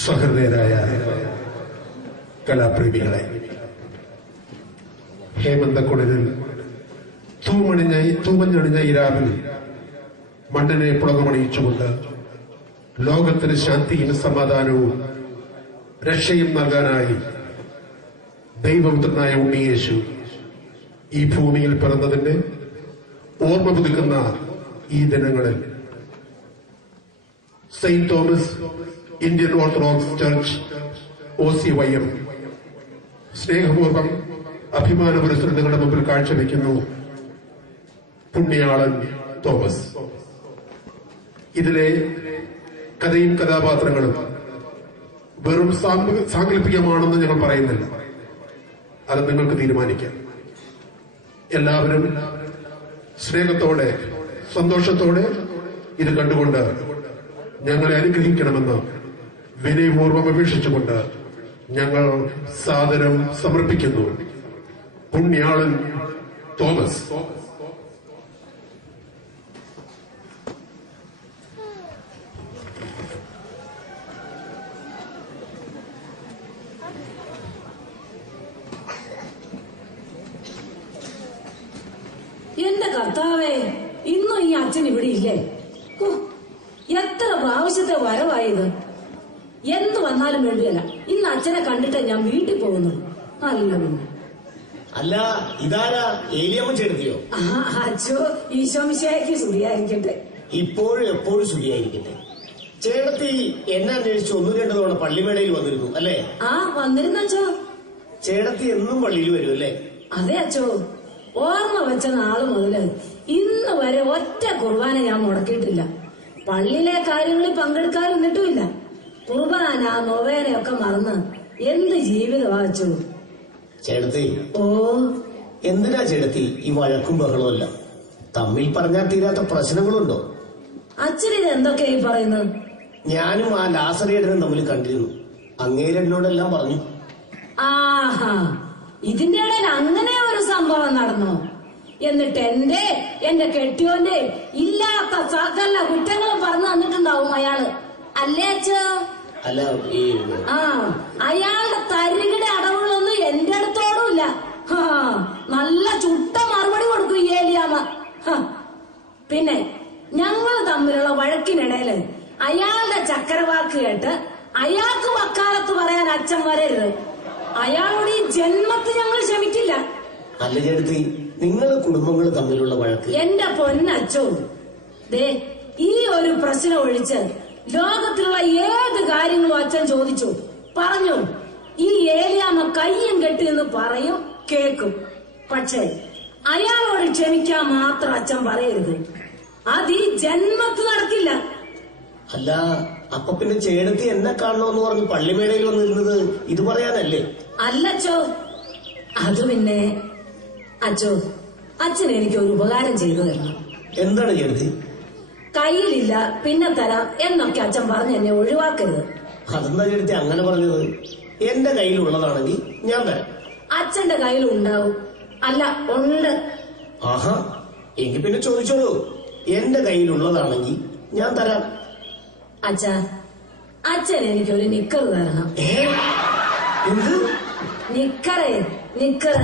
സഹൃദയരായ കലാപ്രേമികളെ, ഹേമന്തക്കുടലിൽ തൂമഞ്ഞണിഞ്ഞ ഈ രാവിൽ മണ്ണിനെ പുളകമണിയിച്ചുകൊണ്ട് ലോകത്തിന് ശാന്തിയും സമാധാനവും രക്ഷയും നൽകാനായി ദൈവപുത്രനായ ഉണ്ണിയേശു ഈ ഭൂമിയിൽ പിറന്നതിന്റെ ഓർമ്മ പുതുക്കുന്ന ഈ ദിനങ്ങളിൽ Saint Thomas Indian orthodox church OCYM സ്നേഹപൂർവ്വം അഭിമാനപുരസ്സരം നിങ്ങളുടെ മുമ്പിൽ കാഴ്ചവെക്കുന്നു പുണ്യാളൻ തോമസ്. ഇതിലെ കഥയും കഥാപാത്രങ്ങളും വെറും സാങ്കല്പികമാണെന്ന് ഞങ്ങൾ പറയുന്നില്ല. അത് നിങ്ങൾക്ക് തീരുമാനിക്കാം. എല്ലാവരും സ്നേഹത്തോടെ സന്തോഷത്തോടെ ഇത് കണ്ടുകൊണ്ട് ഞങ്ങളെ അനുഗ്രഹിക്കണമെന്ന് വിനയപൂർവ്വം അപേക്ഷിച്ചുകൊണ്ട് ഞങ്ങൾ സാദരം സമർപ്പിക്കുന്നു. പുണ്യാളൻ തോമസ്. എന്റെ കർത്താവേ, ഇന്നും ഈ അച്ഛൻ ഇവിടെ ഇല്ലേ? എത്ര പ്രാവശ്യത്തെ വരവായത്. എന്ത് വന്നാലും വേണ്ടിയല്ല, ഇന്ന് അച്ഛനെ കണ്ടിട്ട് ഞാൻ വീട്ടിൽ പോകുന്നു. അല്ല പിന്നെ അല്ല, ഇതാരാ? ഏലിയമ്മ ചേർത്തിയോ? അച്ഛോ, ഈശോമിശിഹായ്ക്ക് സ്തുതിയായിരിക്കട്ടെ. ഇപ്പോഴും എപ്പോഴും സ്തുതിയായിരിക്കട്ടെ. ചേട്ടത്തി എന്നെ അന്വേഷിച്ച് 1-2 തവണ പള്ളിമേടയിൽ വന്നിരുന്നു അല്ലേ? വന്നിരുന്നോ? ചേട്ടത്തി എന്നും പള്ളിയിൽ വരും അല്ലേ? അതെ അച്ഛോ, ഓർമ്മ വെച്ച നാള് മുതല് ഇന്ന് വരെ ഒറ്റ കുർബാന ഞാൻ മുടക്കിയിട്ടില്ല. പള്ളിയിലെ കാര്യങ്ങളിൽ പങ്കെടുക്കാതിരുന്നിട്ടുമില്ല. കുർബാന നൊവേനയൊക്കെ മറന്ന് എന്ത് ജീവിതമാ അച്ഛോ. ചേട്ടത്തി, എന്തിനാ ചേട്ടത്തി ഈ വഴക്കും ബഹളമല്ല? തമ്മിൽ പറഞ്ഞാൽ തീരാത്ത പ്രശ്നങ്ങളുണ്ടോ? അച്ഛനിത് എന്തൊക്കെയായി പറയുന്നത്? ഞാനും ആ ലാസറിയേട്ടനും തമ്മിൽ കണ്ടിരുന്നു. അങ്ങേരെന്നോടെല്ലാം പറഞ്ഞു. ആഹാ, ഇതിന്റെ ഇടയിൽ അങ്ങനെ ഒരു സംഭവം നടന്നോ? എന്നിട്ട് എന്റെ കെട്ടിയോന്റെ ഇല്ലാത്ത സകല കുറ്റങ്ങളും പറഞ്ഞു തന്നിട്ടുണ്ടാവും അയാള്, അല്ലേ അച്ഛോ? അല്ല, അയാളുടെ തരികിടെ അടവുകളൊന്നും എന്റെ അടുത്തോടുമില്ല. നല്ല ചുട്ട മറുപടി കൊടുക്കും ഈ ഏലിയാമ്മ. പിന്നെ ഞങ്ങൾ തമ്മിലുള്ള വഴക്കിനിടയില് അയാളുടെ ചക്കരവാക്ക് കേട്ട് അയാൾക്ക് വക്കാലത്ത് പറയാൻ അച്ഛൻ വരരുത്. അയാളോട് ഈ ജന്മത്തിൽ ഞങ്ങൾ ക്ഷമിക്കില്ല. അല്ല ചേട്ടത്തി, നിങ്ങളെ കുടുംബങ്ങൾ തമ്മിലുള്ള വഴക്ക്? എന്റെ പൊന്നച്ചോ, ദേ ഈ ഒരു പ്രശ്നം ഒഴിച്ച് ലോകത്തിലുള്ള ഏത് കാര്യങ്ങളും അച്ഛൻ ചോദിച്ചു പറഞ്ഞു. ഈ ഏലിയാമ്മ കയ്യും കെട്ടി എന്ന് പറയും, കേക്കും. പക്ഷേ അയാളോട് ക്ഷമിക്കാൻ മാത്രം അച്ഛൻ പറയരുത്. അത് ഈ ജന്മത്തിൽ നടക്കില്ല. അല്ല, അപ്പൊ പിന്നെ ചേട്ടത്തി എന്നെ കാണണമെന്ന് പറഞ്ഞ് പള്ളിമേടയിൽ വന്നിരുന്നത് ഇത് പറയാനല്ലേ? അല്ലച്ചോ, അത് പിന്നെ അച്ഛോ, അച്ഛൻ എനിക്ക് ഒരു ഉപകാരം ചെയ്തു തരണം. എന്താണ് ചേട്ടത്തി? കയ്യിലില്ല പിന്നെ തരാം എന്നൊക്കെ അച്ഛൻ പറഞ്ഞ് എന്നെ ഒഴിവാക്കരുത്. അതെന്താ ചേട്ടത്തി അങ്ങനെ പറഞ്ഞത്? എന്റെ കയ്യിലുള്ളതാണെങ്കിൽ ഞാൻ തരാം. അച്ഛന്റെ കയ്യിലുണ്ടാവും. അല്ല, ഉണ്ട്. ആഹാ, എങ്കിൽ പിന്നെ ചോദിച്ചോളൂ. എന്റെ കയ്യിലുള്ളതാണെങ്കിൽ ഞാൻ തരാം. അച്ഛൻ എനിക്കൊരു നിക്കർ തരണം. എന്ത് നിക്കറേ? നിക്കർ.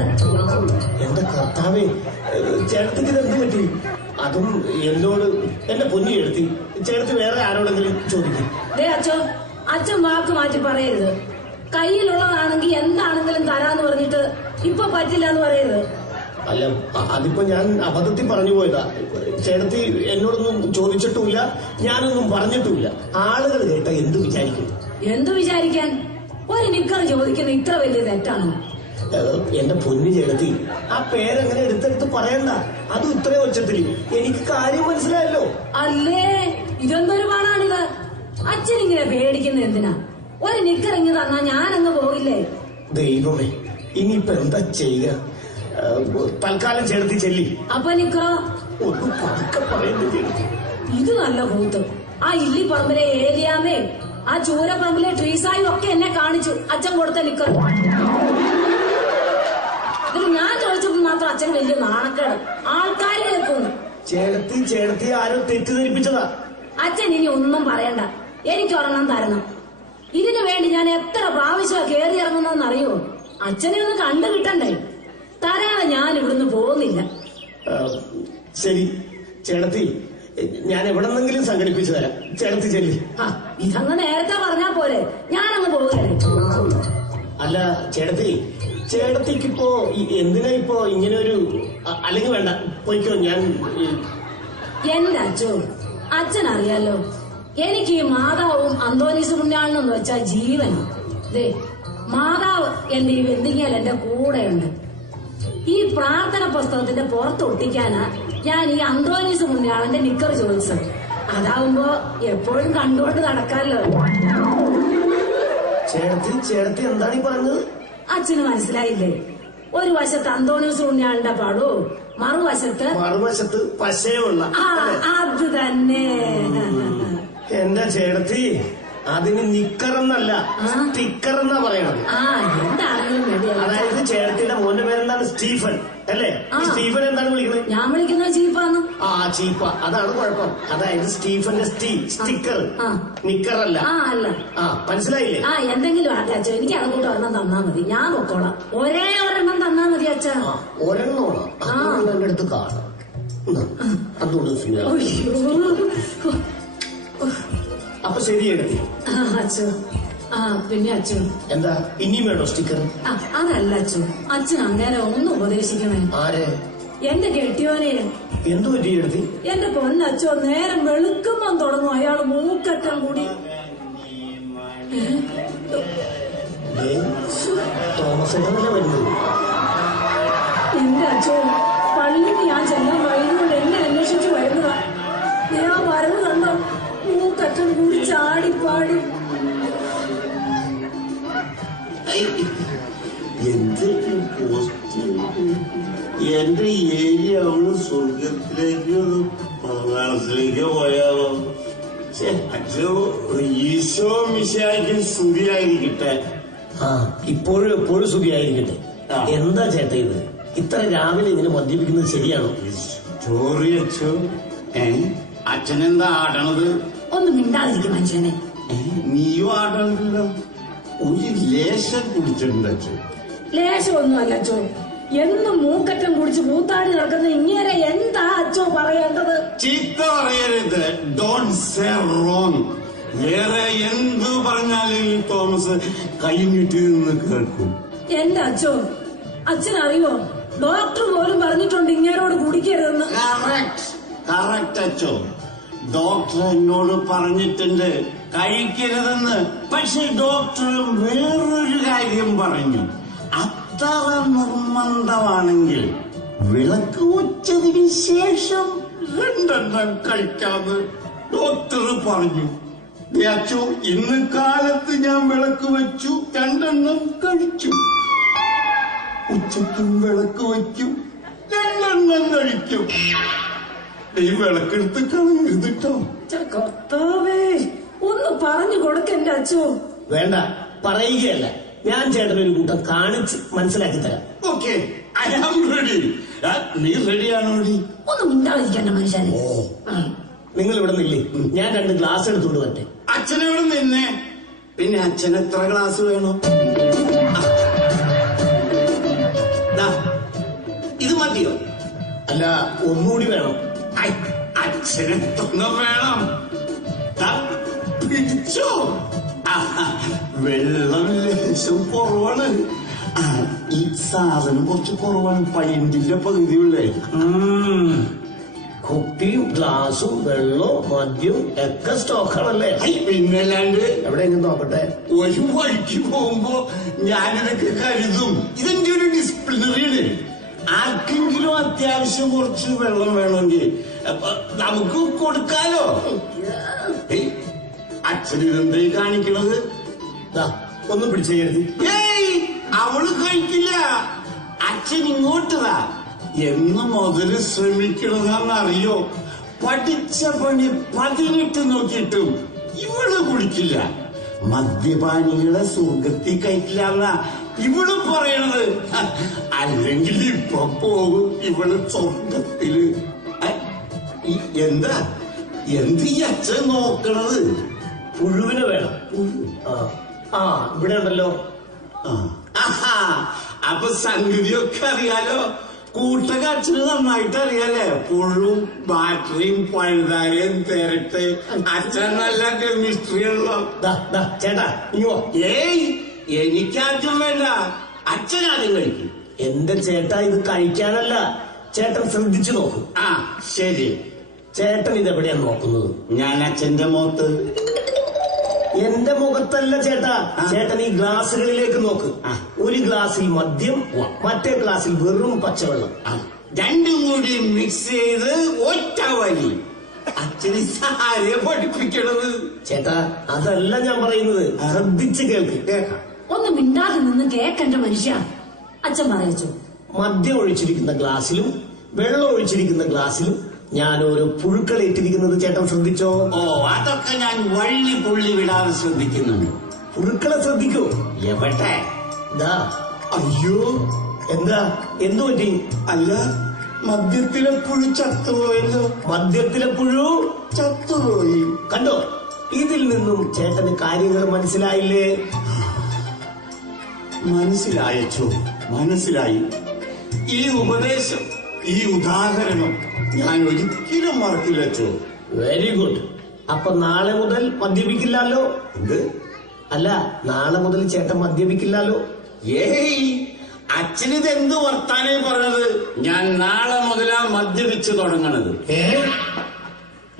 എന്റെ കർത്താവേ, ചേട്ടത്തിക്ക് എന്ത് പറ്റി? അതും എന്നോട്? എന്റെ പൊന്നി ചേട്ടത്തി, ചേട്ടത്തി വേറെ ആരോടെങ്കിലും ചോദിക്കും. അച്ഛോ, അച്ഛൻ വാക്ക് മാറ്റി പറയരുത്. കയ്യിലുള്ളതാണെങ്കിൽ എന്താണെങ്കിലും തരാന്ന് പറഞ്ഞിട്ട് ഇപ്പൊ പറ്റില്ല എന്ന് പറയരുത്. അല്ല, അതിപ്പോ ഞാൻ അബദ്ധത്തിൽ പറഞ്ഞു പോയതാ. ചേട്ടത്തി എന്നോടൊന്നും ചോദിച്ചിട്ടുമില്ല, ഞാനൊന്നും പറഞ്ഞിട്ടുമില്ല. ആളുകൾ കേട്ട എന്ത് വിചാരിക്കും? എന്തു വിചാരിക്കാൻ? ഒരു നിക്കർ ചോദിക്കുന്ന ഇത്ര വലിയ തെറ്റാണോ? എന്റെ പൊന്നു ചേട്ടത്തി, ആ പേരെങ്ങനെ എടുത്തെടുത്ത് പറയണ്ട. അതും ഇത്രയും ഒച്ചത്തിൽ. എനിക്ക് കാര്യം മനസ്സിലായല്ലോ. അല്ലേ, ഇതെന്തൊരു പാടാണിത്? അച്ഛൻ ഇങ്ങനെ പേടിക്കുന്ന എന്തിനാ? ഒരു നിക്കർ ഇങ്ങ് തന്നാ ഞാനങ്ങ് പോകില്ലേ? ദൈവമേ, ഇനിയിപ്പൊ എന്താ ചെയ്യുക? തൽക്കാലം ചേട്ടത്തി ചെല്ലി. അപ്പൊ നിക്കറോ? ഒന്നും പതുക്കെ പറയുന്നു ചേട്ടത്തി. ഇത് നല്ല കൂത്ത്. ആ ഇല്ലിപ്പറമ്പിലെ ഏലിയാമേ ആ ചൂരപ്പറമ്പിലെ ട്രീസായും ഒക്കെ എന്നെ കാണിച്ചു അച്ഛൻ കൊടുത്ത നിക്കർ. ഇതിൽ ഞാൻ ചോദിച്ചപ്പോൾ മാത്രം അച്ഛൻ വലിയ നാണക്കേട്. ആൾക്കാര് കേൾക്കുന്നു. ചേട്ടത്തി ആരോ തെറ്റിദ്ധരിപ്പിച്ചതാ. അച്ഛൻ ഇനി ഒന്നും പറയണ്ട, എനിക്ക് ഒരെണ്ണം തരണം. ഇതിനു വേണ്ടി ഞാൻ എത്ര പ്രാവശ്യം കയറി ഇറങ്ങുന്നതെന്ന് അറിയോ? അച്ഛനെ ഒന്ന് കണ്ടു കിട്ടണ്ടേ? തരാതെ ഞാൻ ഇവിടുന്ന് പോകുന്നില്ല. ശരി ചേട്ടത്തി, ഞാൻ എവിടെന്നെങ്കിലും സംഘടിപ്പിച്ചു തരാം. ചേട്ടത്തി ചെല്ലി. ഇതങ്ങ് നേരത്തെ പറഞ്ഞാ പോരെ, ഞാനങ്ങ് പോവുകയല്ലേ. അല്ല ചേട്ടത്തി, ചേട്ടത്തിക്കിപ്പോ എന്തിനാ ഇപ്പോ ഇങ്ങനെ ഒരു, അല്ലെങ്കിൽ വേണ്ട പോയിക്കോ. ഞാൻ എന്റെ അച്ഛൻ അറിയാലോ, എനിക്ക് ഈ മാതാവും അന്തോനീസ് പുണ്യാളെന്ന് വെച്ചാൽ ജീവനാ. മാതാവ് എന്റെ ഈ വെന്തിങ്ങൽ എന്റെ കൂടെയുണ്ട്. ഈ പ്രാർത്ഥന പുസ്തകത്തിന്റെ പുറത്തൊട്ടിക്കാനാ ഞാൻ ഈ അന്തോനീസ് പുണ്യാളന്റെ നിക്കർ ചോദിച്ചത്. അതാവുമ്പോ എപ്പോഴും കണ്ടുകൊണ്ട് നടക്കാമല്ലോ. ചേട്ടത്തി എന്താണ് ഈ പറഞ്ഞത്? അച്ഛന് മനസ്സിലായില്ലേ? ഒരു വശത്ത് അന്തോണീസ് പുണ്യാളന്റെ പടവും മറുവശത്ത് പശയുള്ള. അത് തന്നെ. എന്റെ ചേട്ടത്തി, അതിന് നിക്കറെന്നല്ല സ്റ്റിക്കർ എന്നാ പറയണത്. അതായത് ചേട്ടത്തിയുടെ മോന്റെ പേരെന്താണ്? സ്റ്റീഫൻ അല്ലേ? സ്റ്റീഫൻ എന്താണ് വിളിക്കുന്നത്? ഞാൻ വിളിക്കുന്നത് ചീപ്പാന്ന്. ചീപ്പ, അതാണ് കുഴപ്പം. അതായത് സ്റ്റീഫന്റെ സ്റ്റിക്കർ, നിക്കറല്ല. അല്ല. മനസ്സിലായില്ലേ? എന്തെങ്കിലും ആട്ടെ അച്ഛൻ, എനിക്ക് അതുകൂട്ട് ഒരെണ്ണം തന്നാ മതി, ഞാൻ പൊക്കോളാം. ഒരേ ഒരെണ്ണം തന്നാ മതി അച്ഛാ. ഒരെണ്ണോളാം എന്റെ അടുത്ത് കാണാം. അതുകൊണ്ട് അപ്പൊ ശരി എടുത്തി. പിന്നെ അച്ഛൻ എന്താ ഇനിയും വേണോ സ്റ്റിക്കർ? അതല്ല അച്ഛൻ അങ്ങനെ ഒന്ന് ഉപദേശിക്കണേ. ആരെ? എന്റെ കെട്ടിയോനെ. എന്തു പറ്റി എടുത്തി? എന്റെ പൊന്നച്ചോ, നേരം വെളുക്കുമ്പം തുടങ്ങും അയാള് മൂക്കറ്റം കൂടി. തോമസ് വരുന്നത്. എന്റെ അച്ഛോ, പള്ളിക്ക് ഞാൻ ചെല്ലാൻ വൈകുന്നുണ്ട് എന്നെ അന്വേഷിച്ചു വരുന്നതാ. ഞാൻ വരവ് കണ്ടോ, മൂക്കറ്റം കൂടി ചാടിപ്പാടി. എന്തൊരു പോസ്റ്റ്! എന്റെ ഏരിയ അവള് സ്വർഗത്തിലേക്ക് പ്രധാനത്തിലേക്ക് പോയാലോ? അച്ഛോ, ഈശോ മിശിഹായ്ക്ക് സ്തുതിയായിരിക്കട്ടെ. ഇപ്പോഴും എപ്പോഴും സ്തുതിയായിരിക്കട്ടെ. എന്താ ചേട്ടാ ഇത് ഇത്ര രാവിലെ ഇങ്ങനെ മദ്യപിക്കുന്നത് ശരിയാണോ? സ്റ്റോറി അച്ഛോ. അച്ഛനെന്താ ആട്ടണത്? ഒന്ന് മിണ്ടാതിരിക്കും മനുഷ്യനെ. നീയും ആട്ടണല്ലോ. ഒരു ലേശം കുടിച്ചിട്ടുണ്ട് അച്ഛൻ. ലേശമൊന്നുമല്ല അച്ഛോ, എന്നും മൂക്കറ്റം കുടിച്ച് കൂത്താടി നടക്കുന്ന ഇങ്ങനെ എന്താ അച്ഛോ പറയേണ്ടത്? ചീത്ത പറയരുത്. Don't say wrong. വേറെ എന്ത് പറഞ്ഞാലും ഈ തോമസ് കൈഞ്ഞിട്ട് നിന്ന് കേൾക്കും. എന്റെ അച്ഛോ, അച്ഛനറിയോ, ഡോക്ടർ പോലും പറഞ്ഞിട്ടുണ്ട് ഇങ്ങേരോട് കുടിക്കരുതെന്ന്. കറക്റ്റ് അച്ഛോ. ഡോക്ടർ എന്നോട് പറഞ്ഞിട്ടുണ്ട് കഴിക്കരുതെന്ന്. പക്ഷെ ഡോക്ടർ വേറൊരു കാര്യം പറഞ്ഞു. അത്ര നിർബന്ധമാണെങ്കിൽ വിളക്ക് ഉച്ചതിന് ശേഷം 2 എണ്ണം കഴിക്കാന്ന് ഡോക്ടർ പറഞ്ഞു. അച്ഛോ, ഇന്ന് കാലത്ത് ഞാൻ വിളക്ക് വെച്ചു, 2 എണ്ണം കഴിച്ചു. ഉച്ചയ്ക്കും വിളക്ക് വയ്ക്കും, 2 എണ്ണം കഴിക്കും. ഈ വിളക്കെടുത്ത് കളയരുതിട്ടോ. കർത്താവേ, ഒന്ന് പറഞ്ഞു കൊടുക്കെന്റെ അച്ഛോ. വേണ്ട, പറയുകയല്ല. ഞാൻ ചേട്ടനൊരു കൂട്ടം കാണിച്ച് മനസ്സിലാക്കി തരാം. Okay, I am ready. നീ റെഡിയാണോ? ഒന്ന് മിണ്ടാതിരിക്കണ്ട മനുഷ്യനെ. നിങ്ങൾ ഇവിടെ നില്ലേ, ഞാൻ 2 ഗ്ലാസ് എടുത്തുകൊണ്ട് വരട്ടെ. അച്ഛനെവിടെ നിന്നേ? പിന്നെ അച്ഛൻ എത്ര ഗ്ലാസ് വേണോ? ഇത് മതിയോ? അല്ല, ഒന്നുകൂടി വേണം. അച്ഛനെത്തൊന്നും വേണം. പിടിച്ചോ. വെള്ളം ലേശം കുറവാണ്. ഈ സാധനം കുറച്ച് കുറവാണ്. പൈന്റിന്റെ പകുതിയുള്ളേ. കുപ്പിയും ഗ്ലാസും വെള്ളവും മദ്യവും ഒക്കെ സ്റ്റോക്കാണല്ലേ? പിന്നല്ലാണ്ട്. എവിടെയെങ്കിലും നോക്കട്ടെ. ഒരു വഴിക്ക് പോകുമ്പോ ഞാനിതൊക്കെ കരുതും. ഇതെന്റെ ഒരു ഡിസിപ്ലിനറിയാണ്. ആർക്കെങ്കിലും അത്യാവശ്യം കുറച്ച് വെള്ളം വേണമെങ്കിൽ നമുക്ക് കൊടുക്കാലോ. അച്ഛനിതെന്തേ കാണിക്കണത്? ഒന്നും പിടിച്ചെഴുതി. അവള് കഴിക്കില്ല. അച്ഛൻ ഇങ്ങോട്ടതാ. എന്ന് മുതല് ശ്രമിക്കണതാന്നറിയോ? പഠിച്ച പണി 18 നോക്കിയിട്ടും ഇവള് കുടിക്കില്ല. മദ്യപാനികളെ സ്വർഗത്തിൽ കഴിക്കില്ല ഇവള് പറയണത്. അല്ലെങ്കിൽ ഇപ്പൊ പോകും ഇവള് സ്വർഗത്തില്. എന്താ ഈ അച്ഛൻ നോക്കണത്? പുഴുവിനെ വേണം. ആ ഇവിടെ ഉണ്ടല്ലോ. ആഹാ, അപ്പൊ സംഗതിയൊക്കെ അറിയാലോ. കൂട്ടൊക്കെ അച്ഛന് നന്നായിട്ട് അറിയാലേ. പുഴും ബാറ്ററിയും പഴുതാരയും തേരട്ട്. അച്ഛൻ നല്ല കെമിസ്ട്രി ഉള്ളോ. ചേട്ടാ ഇങ്ങോ. ഏയ്, എനിക്കാദ്യം വേണ്ട, അച്ഛനാദ്യം കഴിക്കും. എന്റെ ചേട്ടാ ഇത് കഴിക്കാനല്ല, ചേട്ടൻ ശ്രദ്ധിച്ചു നോക്കും. ആ ശരി. ചേട്ടൻ ഇതെവിടെയാണ് നോക്കുന്നത്? ഞാൻ അച്ഛന്റെ മുഖത്ത്. എന്റെ മുഖത്തല്ല ചേട്ടാ, ചേട്ടൻ ഈ ഗ്ലാസുകളിലേക്ക് നോക്ക്. ഒരു ഗ്ലാസ്സിൽ മദ്യം, മറ്റേ ഗ്ലാസ്സിൽ വെറും പച്ചവെള്ളം. രണ്ടും കൂടി മിക്സ് ചെയ്ത് ഒറ്റ വലി. അച്ഛന് ആരെയെ പഠിപ്പിക്കണത്? ചേട്ടാ അതല്ല ഞാൻ പറയുന്നത്, ശ്രദ്ധിച്ച് കേൾക്ക്. ഒന്ന് മിണ്ടാതെ നിന്ന് കേക്കണ്ട മനുഷ്യ. അച്ഛൻ പറയിച്ചു. മദ്യം ഒഴിച്ചിരിക്കുന്ന ഗ്ലാസ്സിലും വെള്ളം ഒഴിച്ചിരിക്കുന്ന ഗ്ലാസ്സിലും ഞാൻ ഓരോ പുഴുക്കൾ ഇട്ടിരിക്കുന്നത് ചേട്ടൻ ശ്രദ്ധിച്ചോ? ഓ, അതൊക്കെ ഞാൻ വള്ളി പുള്ളി വിടാതെ ശ്രദ്ധിക്കുന്നുണ്ട്. പുഴുക്കളെ ശ്രദ്ധിക്കൂ. എവിടെ? അയ്യോ, എന്താ, എന്തു പറ്റി? അല്ല, മദ്യത്തിലെ പുഴു ചത്തുപോയല്ലോ. മദ്യത്തിലെ പുഴു ചത്തുപോയി. കണ്ടോ? ഇതിൽ നിന്നും ചേട്ടന് കാര്യങ്ങൾ മനസ്സിലായില്ലേ? മനസ്സിലായച്ചോ, മനസ്സിലായി. ഈ ഉപദേശം, ഈ ഉദാഹരണം ഞാൻ ഒരിക്കലും മറക്കില്ലച്ചോ. Very good. അപ്പൊ നാളെ മുതൽ മദ്യപിക്കില്ലല്ലോ. എന്ത്? അല്ല, നാളെ മുതൽ ചേട്ടൻ മദ്യപിക്കില്ലല്ലോ. ഏയ്, അച്ഛനിതെന്ത് വർത്താനേ പറഞ്ഞത്? ഞാൻ നാളെ മുതലാ മദ്യപിച്ച് തുടങ്ങണത്.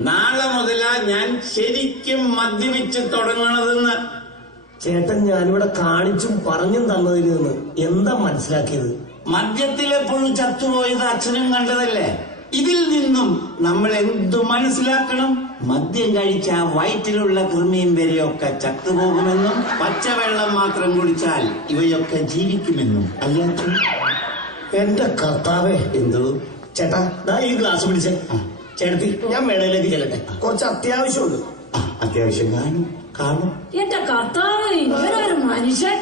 നാളെ മുതലാ ഞാൻ ശരിക്കും മദ്യപിച്ച് തുടങ്ങണതെന്ന്. ചേട്ടൻ ഞാനിവിടെ കാണിച്ചും പറഞ്ഞും തന്നതിൽ നിന്ന് എന്താ മനസ്സിലാക്കിയത്? മദ്യത്തിലെ പുഴു ചത്തുപോയത് അച്ഛനും കണ്ടതല്ലേ. ഇതിൽ നിന്നും നമ്മൾ എന്തു മനസ്സിലാക്കണം? മദ്യം കഴിച്ച വയറ്റിലുള്ള കൃമിയും വരെയൊക്കെ ചത്തുപോകുമെന്നും പച്ചവെള്ളം മാത്രം കുടിച്ചാൽ ഇവയൊക്കെ ജീവിക്കുമെന്നും. അല്ലാത്ത എന്റെ കർത്താവേ. എന്തോ? ചേട്ടാ ഈ ഗ്ലാസ് പിടിച്ചേ. ചേട്ടത്തി, ഞാൻ മേടയിലേക്ക് ചെല്ലട്ടെ, കുറച്ച് അത്യാവശ്യമുണ്ട്. അത്യാവശ്യം കാണും. എന്റെ കർത്താവ്, ഇവരൊരു മനുഷ്യൻ.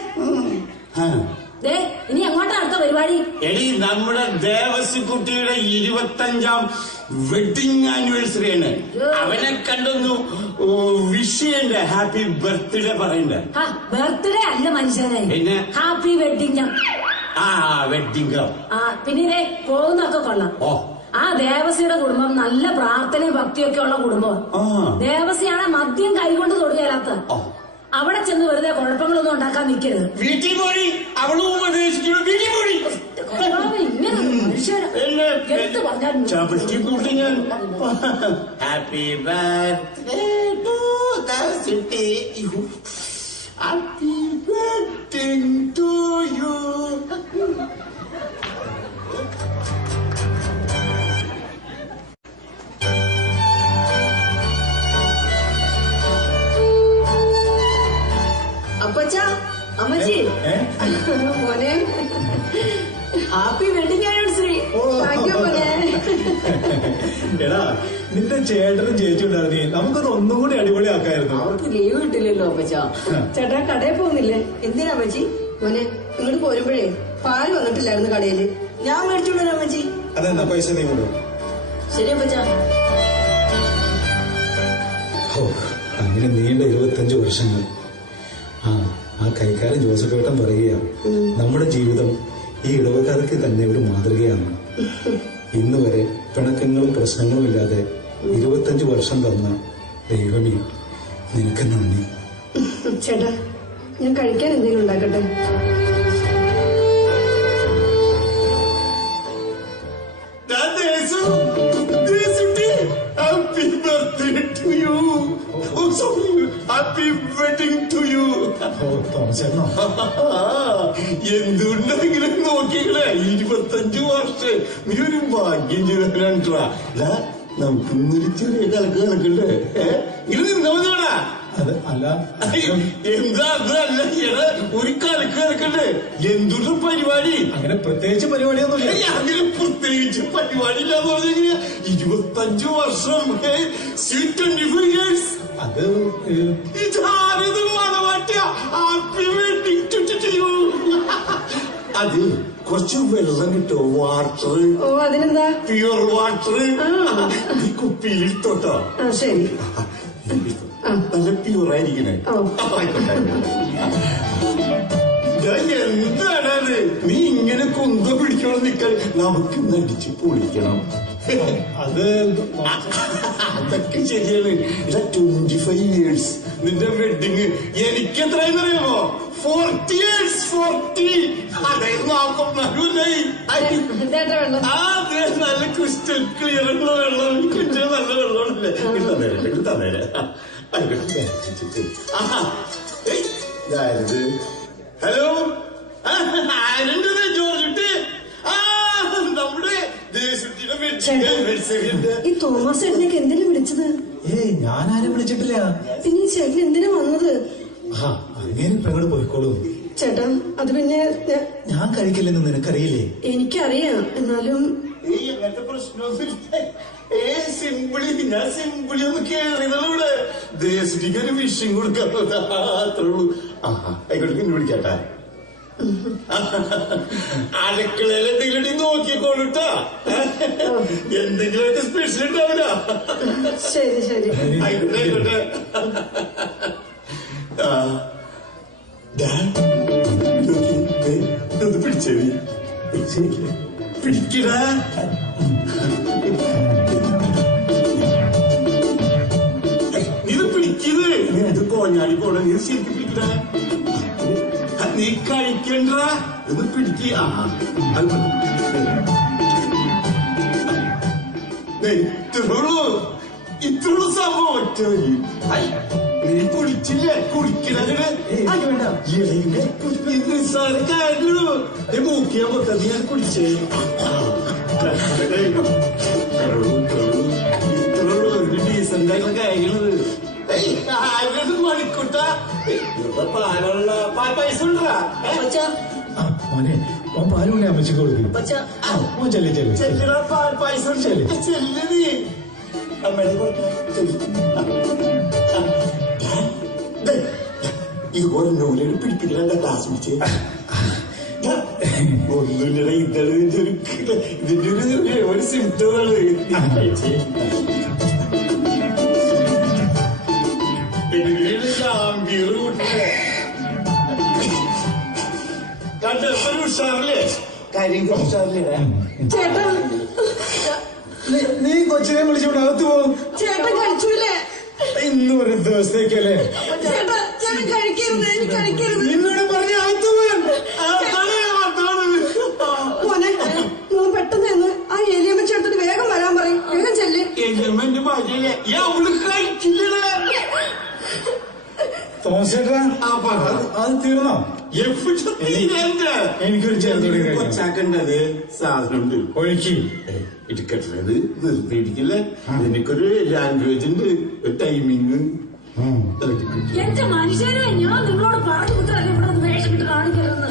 ഇനി എങ്ങോട്ടാ അടുത്ത പരിപാടി? എടി, നമ്മുടെ ദേവസ്വക്കുട്ടിയുടെ 25ാം വെഡിങ് ആനിവേഴ്സറി ആണ്. അവനെ കണ്ടൊന്നു വിഷ് ചെയ്യണ്ടേ? ഹാപ്പി ബർത്ത്ഡേ പറയണ്ടേ? ബർത്ത്ഡേ അല്ല മനുഷ്യനെ, പിന്നെ ഹാപ്പി വെഡിങ്. വെഡിങ്. പിന്നെ പോകുന്നൊക്കെ കൊള്ളാം. ആ ദേവസിയുടെ കുടുംബം നല്ല പ്രാർത്ഥനയും ഭക്തിയൊക്കെ ഉള്ള കുടുംബം. ദേവസിയാണെ മദ്യം കൈകൊണ്ട് തൊടുകയല്ലാത്ത. അവിടെ ചെന്ന് വെറുതെ കുഴപ്പങ്ങളൊന്നും ഉണ്ടാക്കാൻ നിൽക്കരുത്. വീട്ടിൽ പോയി അവളും ഉപദേശിക്കുന്നു. വീട്ടിൽ പോയി ഇങ്ങനെ മനുഷ്യരെ എടുത്ത് പറഞ്ഞാൽ ഹാപ്പി ബർത്ത്ഡേ ടു ദാസിറ്റി, ഹാപ്പി ബർത്ത്ഡേ ടു യു. അപ്പച്ചാ, അമ്മച്ചി, മോനെ ഹാപ്പി വെഡിങ് ആനിവേഴ്സറി. എടാ, നിന്റെ ചേട്ടനും ചേച്ചി ഉണ്ടായിരുന്നേ, നമുക്കത് ഒന്നും കൂടി അടിപൊളിയാക്കായിരുന്നു. അവർക്ക് ലീവ് കിട്ടില്ലല്ലോ അപ്പച്ചാ. ചേട്ടാ കടയിൽ പോകുന്നില്ലേ? എന്തിനാ അമ്മച്ചി? മോനെ ഇങ്ങോട്ട് പോരുമ്പോഴേ പാല് വന്നിട്ടില്ലായിരുന്നു കടയില്, ഞാൻ മേടിച്ചോളൂ അമ്മച്ചി. അതെന്നാ പൈസ നീ കൊണ്ടു. ശരി അപ്പച്ചാ. അങ്ങനെ നീണ്ട 25 വർഷങ്ങൾ. ആ കൈക്കാരൻ ജോസഫേട്ടൻ പറയുക, നമ്മുടെ ജീവിതം ഈ ഇടവക്കാർക്ക് തന്നെ ഒരു മാതൃകയാണ്. ഇന്ന് വരെ പിണക്കങ്ങളും പ്രശ്നങ്ങളും ഇല്ലാതെ 25 വർഷം തന്ന ദൈവമേ, നിനക്ക് നന്ദി. ചേട്ടാ, ഞാൻ കഴിക്കാൻ എന്തെങ്കിലും ഉണ്ടാക്കട്ടെ? Happy birthday to you. Happy wedding to you. എന്തുണ്ടെങ്കിലും നോക്കിക്കളെ, 25 വർഷം നീ ഒരു ഭാഗ്യം ചെയ്താ. നമുക്ക് ഇന്നൊരു ചെറിയ കലക്ക് കലക്കണ്ടേ? ഇത് നിന്നോടാ. അല്ല, എന്താ അതല്ല, ഒരു കലക്ക് കലക്കണ്ടേ? എന്തൊരു പരിപാടി? അങ്ങനെ പ്രത്യേകിച്ച് പരിപാടിയൊന്നുമില്ല. അങ്ങനെ പ്രത്യേകിച്ച് പരിപാടി ഇല്ലാന്ന് പറഞ്ഞ 25 വർഷം. Sweet 25 years. അത് ഇതാരത് മണവാട്ടിയ. Happy wedding to you. അത് കുറച്ച് വെള്ളം കിട്ടോ? വാട്ടർ. ഓ, അതിനെന്താ? Pure water. ഈ കുപ്പിയിൽ തൊട്ടോ? ശരി. നല്ല പ്യൂറായിരിക്കണേ. എന്താണത് നീ ഇങ്ങനെ കുന്ത പിടിക്കണം നിൽക്കാൻ? നമുക്ക് നടിച്ച് പൊളിക്കണം. അതൊക്കെ ശരിയാണ്. 25 years നിന്റെ വെഡിങ്. എനിക്ക് എത്രയെന്ന് അറിയാമോ? 40 years. 40. അതായത് 44. നല്ല ക്രിസ്റ്റൽ ക്ലിയർ ഉള്ള വെള്ളം. കുറ്റിന് നല്ല വെള്ളമാണല്ലേ? തന്നേരെ. ഹലോ, ആരുണ്ട്? ജോർജ്. നമ്മുടെ ഈ തോമസ് ചേട്ടനൊക്കെ എന്തിനാ വിളിച്ചത്? ഞാൻ ആരും വിളിച്ചിട്ടില്ല. പിന്നെ ഈ ചേട്ടൻ എന്തിനാ വന്നത്? അങ്ങനെ ഇപ്പൊ അങ്ങോട്ട് പോയിക്കോളൂ. ചേട്ടാ, അത് പിന്നെ ഞാൻ കഴിക്കില്ലെന്ന് നിനക്കറിയില്ലേ? എനിക്കറിയാം, എന്നാലും അങ്ങനത്തെ പ്രശ്നമൊന്നുമില്ല. സിമ്പിളി ഞാൻ സിമ്പിളി ഒന്ന് കേറിയതൂടെ ദേശിക്ക് ഒരു വിഷയം കൊടുക്കാൻ അത്രേ ഉള്ളൂ. ആയിക്കോട്ടെ, പിന്നെ വിളിക്കാട്ടാ. അടുക്കളയിൽ എന്തെങ്കിലും നോക്കിക്കോളൂട്ടാ. എന്തെങ്കിലും സ്പെഷ്യൽ ഉണ്ടാവില്ല. ശരി ശരി. ആയിക്കോട്ടെ ആയിക്കോട്ടെ. ഒന്ന് പിടിച്ചേ, പിടിക്കടാ. ഇത് പിടിക്കുന്നത് ഇത് കോഞ്ഞാടി പോണ. നീ ശരിക്കും പിടിക്കടാ. നീ കഴിക്കണ്ട, ഇത് പിടിക്ക. ഇത്രയുള്ളൂ സംഭവം. ഒറ്റ നീ കുടിച്ചില്ലേ? കുടിക്കണേ നിസ്സാര കാര്യമുള്ളൂ. മൂക്കിയാ മൊത്തം ഞാൻ കുടിച്ചേ. ഇത്രയുള്ളൂ ഒരു ഡീസന്റ് ആയിട്ടുള്ള കാര്യങ്ങളത്. മണിക്കൂട്ട പാലുള്ള പൈസ ഉണ്ടാ മോനെ, ഓൻ പാലുണ്ടെ അമ്മച്ചിക്ക് കൊടുക്കും. മോൻ ചെല്ലി ചെല്ലടാ, പൈസ ചെല്ലു. നീ അമ്മയുടെ ഇതുപോലെ നൂലയുടെ പിടിപ്പിക്കലാണ്ട ക്ലാസ് പിടിച്ച് ഒന്നുമില്ലട. ഇതിന്റെ ഒരു സിംറ്റമാണ്. ഉഷാറില്ലേ? കാര്യം ഉഷാറില്ലേ? ചേട്ടാ, നീ കൊച്ചിനെ വിളിച്ചോണ്ട് അകത്ത് പോകും. ചേട്ടൻ കഴിച്ചൂലേ? ഇന്ന് ഒരു ദിവസത്തേക്കല്ലേ? ചേട്ടാ, ചേട്ടൻ കഴിക്കരുത്. എനിക്ക് കഴിക്കരുത്. നിന്നോട് പറഞ്ഞ അകത്ത് പോകാൻ. മോനെ, മോൻ പെട്ടെന്ന് ചെന്ന് ആ എലിയമ്മ ചേട്ടത്തിന് വേഗം വരാൻ പറയും. വേഗം ചെല്ല്. എന്റെ ഭാര്യല്ലേ അവള് കഴിക്കില്ലേ? തോമസേട്ടാ, അത് തീർന്നോ? എനിക്കൊരു ചെറുതോടെ കൊച്ചാക്കണ്ടത് സാധനമുണ്ട്. ഒഴുക്കി ഇടിക്കട്ടത് നിർത്തിയിടിക്കില്ല. എനിക്കൊരു ലാംഗ്വേജ് ഉണ്ട്, ഒരു ടൈമിങ്. എന്റെ മനുഷ്യനെ ഞാൻ നിങ്ങളോട് പറഞ്ഞു വിട്ടല്ലേ ഇവിടെ ഒന്ന് വേഷം കിട്ട് കാണിക്കരുതെന്ന്.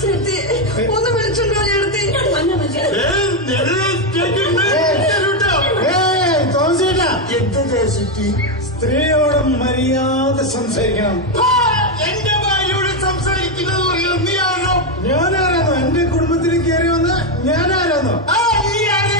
ചേച്ചി, ഒന്ന് വിളിച്ചോണ്ടോ ചേട്ടത്തി? സ്ത്രീയോട് മര്യാദ സംസാരിക്കണം. എന്റെ ഭാര്യയോട് സംസാരിക്കുന്നത് പറയാം. നീ ആണോ? ഞാനാരാന്നോ? എന്റെ കുടുംബത്തിൽ കയറി വന്ന് ഞാനാരാന്നോ? നീ ആരാ?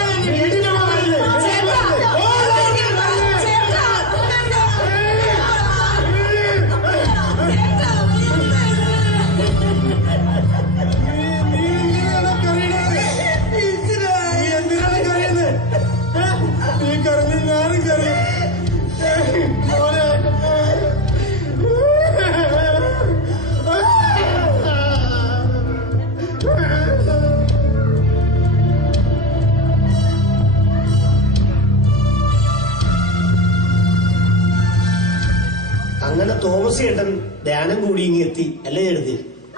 അങ്ങനെ തോമസ് ചേട്ടൻ ധ്യാനം കൂടി ഇങ്ങ് എത്തി അല്ലേ ചേട്ടത്തി?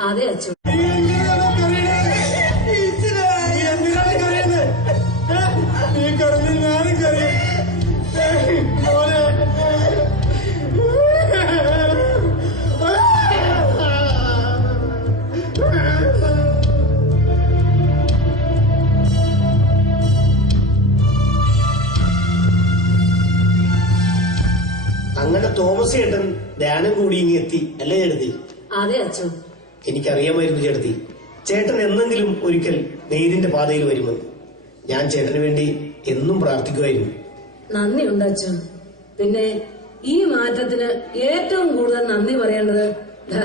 അതെ അച്ഛൻ. അങ്ങനെ തോമസ് ചേട്ടൻ ധ്യാനം കൂടി ഇങ്ങ് എത്തി അല്ലേ ചേട്ടത്തി? അതെ അച്ഛൻ. എനിക്കറിയാമായിരുന്നു ചേട്ടത്തി, ചേട്ടൻ എന്തെങ്കിലും ഒരിക്കൽ നേരിന്റെ പാതയിൽ വരുമെന്ന്. ഞാൻ ചേട്ടന് വേണ്ടി എന്നും പ്രാർത്ഥിക്കുമായിരുന്നു. നന്ദിയുണ്ട് അച്ഛൻ. പിന്നെ ഈ മാറ്റത്തിന് ഏറ്റവും കൂടുതൽ നന്ദി പറയേണ്ടത് ദാ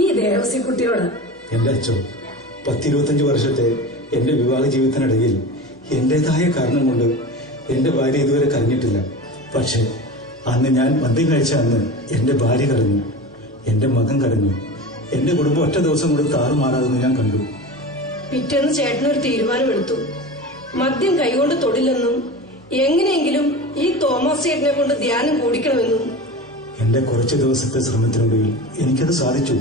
ഈ ദേവസിക്കുട്ടിയോട്. എന്റെ അച്ഛൻ 10-25 വർഷത്തെ എന്റെ വിവാഹ ജീവിതത്തിനിടയിൽ എന്റേതായ കാരണം കൊണ്ട് എന്റെ ഭാര്യ ഇതുവരെ കരഞ്ഞിട്ടില്ല. പക്ഷെ അന്ന് ഞാൻ മദ്യം കഴിച്ച അന്ന് എന്റെ ഭാര്യ കരഞ്ഞു, എന്റെ മകൻ കരഞ്ഞു, എന്റെ കുടുംബം ഒറ്റ ദിവസം കൊണ്ട് താറുമാറാകുന്നു ഞാൻ കണ്ടു. പിറ്റേന്ന് ചേട്ടനൊരു തീരുമാനമെടുത്തു. മദ്യം കൈകൊണ്ട് തൊടില്ലെന്നും എങ്ങനെയെങ്കിലും ഈ തോമസ് ചേട്ടനെ കൊണ്ട് ധ്യാനം കൂടിക്കണമെന്നും. എന്റെ കുറച്ചു ദിവസത്തെ ശ്രമത്തിനൊടുവിൽ എനിക്കത് സാധിച്ചു.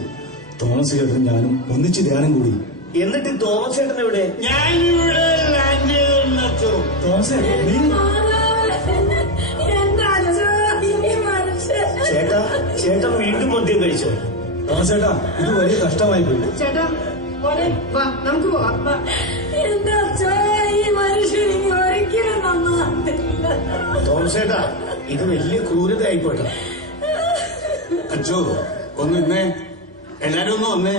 തോമസ് ചേട്ടനും ഞാനും ഒന്നിച്ച് ധ്യാനം കൂടി. എന്നിട്ട് തോമസ് ചേട്ടൻ എവിടെ? ഞാനിവിടെ ലാൻഡ് ചെയ്തു. തോമസേ, നീ എന്റെ അച്ഛൻ ഈ മനുഷ്യൻ. ചേട്ടൻ വീണ്ടും മദ്യം കഴിച്ചോ? തോമസ് ചേട്ടാ, ഇത് വലിയ കഷ്ടമായി പോയി. ചേട്ടാ മോനെ വാ നമുക്ക് പോവാം. എന്റെ അച്ഛൻ ഈ മനുഷ്യൻ ഇനി ഒരിക്കലും നന്നാകത്തില്ല. തോമസ് ചേട്ടാ, ഇത് വലിയ ക്രൂരത ആയിക്കോട്ടെ. അച്ചോ ഒന്ന് ഇന്നേ, എല്ലാരും ഒന്ന് വന്നേ.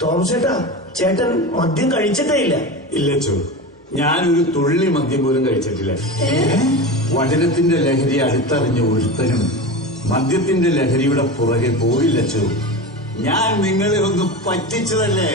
തോമസ് ചേട്ടാ, ചേട്ടൻ മദ്യം കഴിച്ചിട്ടേ ഇല്ല. ഇല്ലച്ചോ, ഞാനൊരു തുള്ളി മദ്യം പോലും കഴിച്ചിട്ടില്ല. വചനത്തിന്റെ ലഹരി അടുത്തറിഞ്ഞ ഒരുത്തനും മദ്യത്തിന്റെ ലഹരിയുടെ പുറകെ പോയില്ലച്ചോ. ഞാൻ നിങ്ങളെ ഒന്ന് പറ്റിച്ചതല്ലേ.